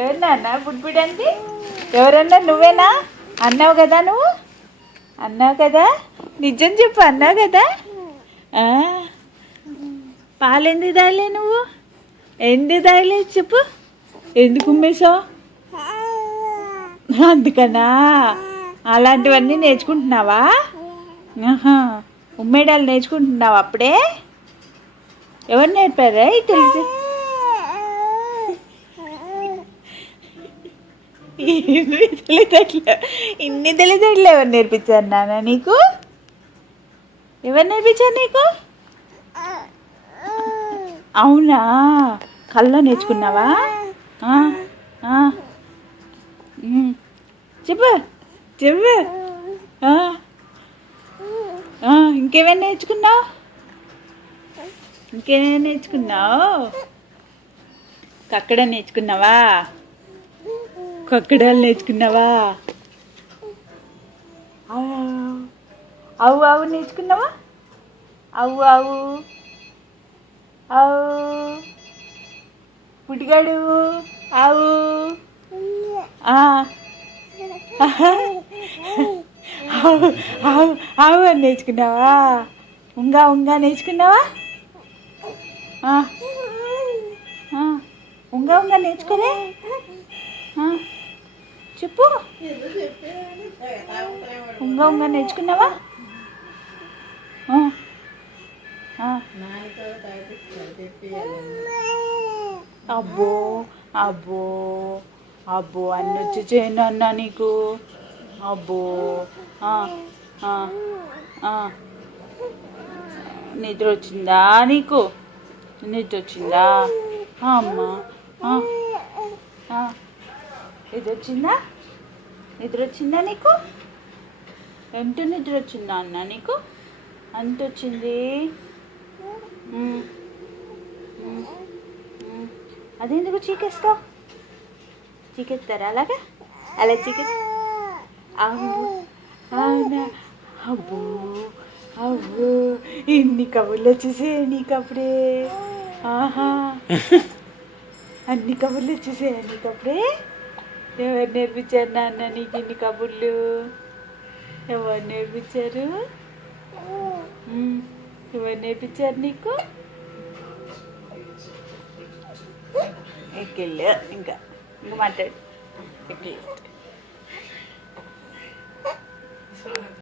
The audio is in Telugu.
ఎవరినా అన్నా పుడిపడానికి? ఎవరన్నా? నువ్వేనా అన్నావు కదా? నువ్వు అన్నావు కదా? నిజం చెప్పు, అన్నావు కదా? పాలు ఎందుకు తాగలే నువ్వు? ఎందుకు తాగలేదు చెప్పు? ఎందుకు ఉమ్మేశావు? అందుకనా? అలాంటివన్నీ నేర్చుకుంటున్నావా? ఉమ్మేడాలు నేర్చుకుంటున్నావు అప్పుడే? ఎవరు నేర్పారా? తెలిసి ఇన్ని తెలియదట్లు ఎవరు నేర్పించారు నాన్న నీకు? ఎవరు నేర్పించారు నీకు? అవునా? కళ్ళలో నేర్చుకున్నావా? చెప్పు చెప్పు. ఇంకేమైనా నేర్చుకున్నావు? ఇంకేమైనా నేర్చుకున్నావు? కక్కడం నేర్చుకున్నావా? కక్కడాలు నేర్చుకున్నావా? అవు అవు నేర్చుకున్నావా? అవు అవు అవు పుట్టిగాడు అవు అవు అవు అని నేర్చుకున్నావా? ఉంగా ఉంగా నేర్చుకున్నావా? ఉంగా ఉంగా నేర్చుకోలే? చెప్పు. ఉంగా ఉంగా నేర్చుకున్నావా? అబ్బో అబ్బో అబ్బో అన్ని వచ్చి చేయను అన్నా నీకు. అబ్బో నిద్ర వచ్చిందా నీకు? నిద్ర వచ్చిందా? అమ్మా నిద్ర వచ్చిందా? నిద్ర వచ్చిందా నీకు? ఎంత నిద్ర వచ్చిందా అన్న నీకు? అంత వచ్చింది. అదెందుకు చీకేస్తావు? చీకెత్తారా అలాగా? అలా చీకె అవునా? అబ్బో అబ్బో ఇన్ని కబుర్లు వచ్చేసాయి నీకు అప్పుడే. అన్ని కబుర్లు వచ్చేసాయి నీకు అప్పుడే. ఎవరు నేర్పించారు నాన్న నీకు ఇన్ని కబుర్లు? ఎవరు నేర్పించారు? ఎవరు నేర్పించారు నీకు? ఎక్కెళ్ళు ఇంకా మాట్లాడు. ఎక్కెళ్ళు.